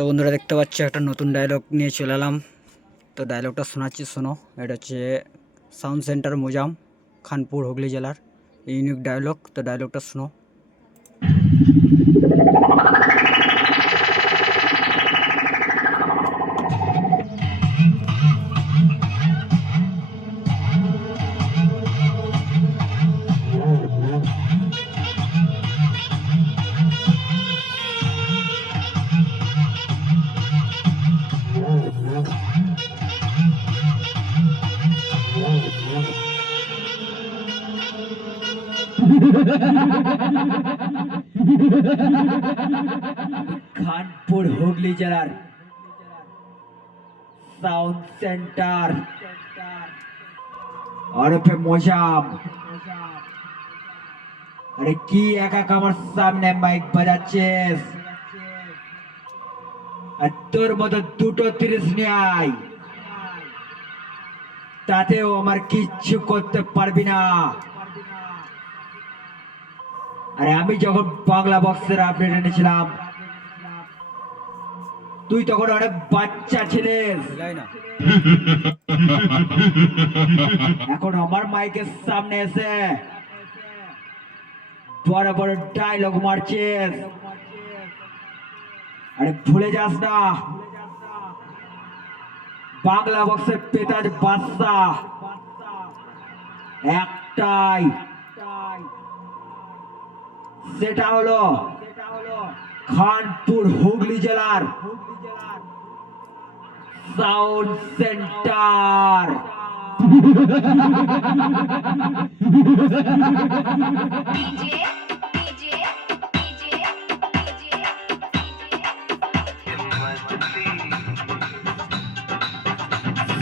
তো বন্ধুরা দেখতে পাচ্ছ একটা নতুন ডায়লগ নিয়ে চলে এলাম। তো ডায়লগটা শোনাচ্ছি, শোনো। এটা হচ্ছে সাউন্ড সেন্টার মোজাম, খানপুর হুগলি জেলার ইউনিক ডায়লগ। তো ডায়লগটা শোনো। খানপুর হুগলি জেলার সাউন্ড সেন্টার ওরফে মোজাম। আরে কি একা আমার সামনে মাইক বাজাচ্ছিস? আর তোর মতো দুটো 30 নিয়ে আয়, তাতেও আমার কিচ্ছু করতে পারবি না। আরে আমি যখন বাংলা বক্সের আপডেট এনেছিলাম, তুই তখন অনেক বাচ্চা ছিলিস। না এখন আমার মাইকের সামনে এসে বড় বড় ডায়লগ মারছিস। আরে ভুলে যাস না, বাংলা বক্সের পেতাজ বাদশা একটাই, সেটা হলো খানপুর হুগলি জেলার sound centre.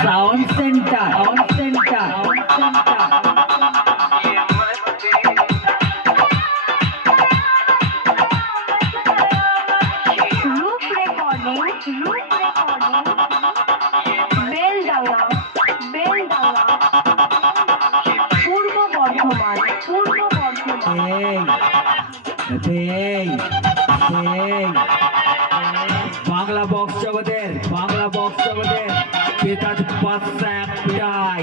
Sound centre, sound centre, sound centre. Loop recording, Beldanga, পূর্ব বর্ধমান, এই, এই, এই, বাংলা বক্স জগতের পেতাজ বাদশা একটাই,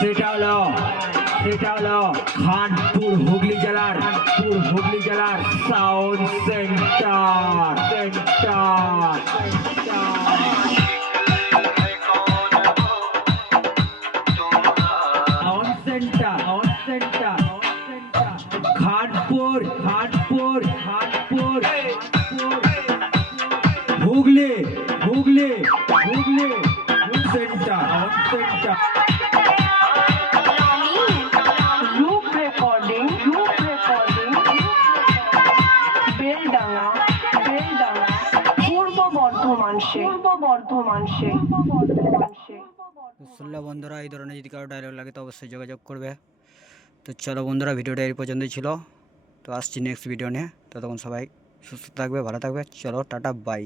সেটা হলো খানপুর হুগলি জেলার sound centre. Khanpur Hooghly centre. loop recording, Beldanga, পূর্ব বর্ধমান সে। শুনলে বন্ধুরা, এই ধরনের যদি কারো ডায়লগ লাগে তো অবশ্যই যোগাযোগ করবে। তো চলো বন্ধুরা, ভিডিওটা এই পর্যন্তই ছিল। তো আসছি নেক্সট ভিডিও নিয়ে। ততক্ষণ সবাই সুস্থ থাকবে, ভালো থাকবে। চলো টাটা, বাই।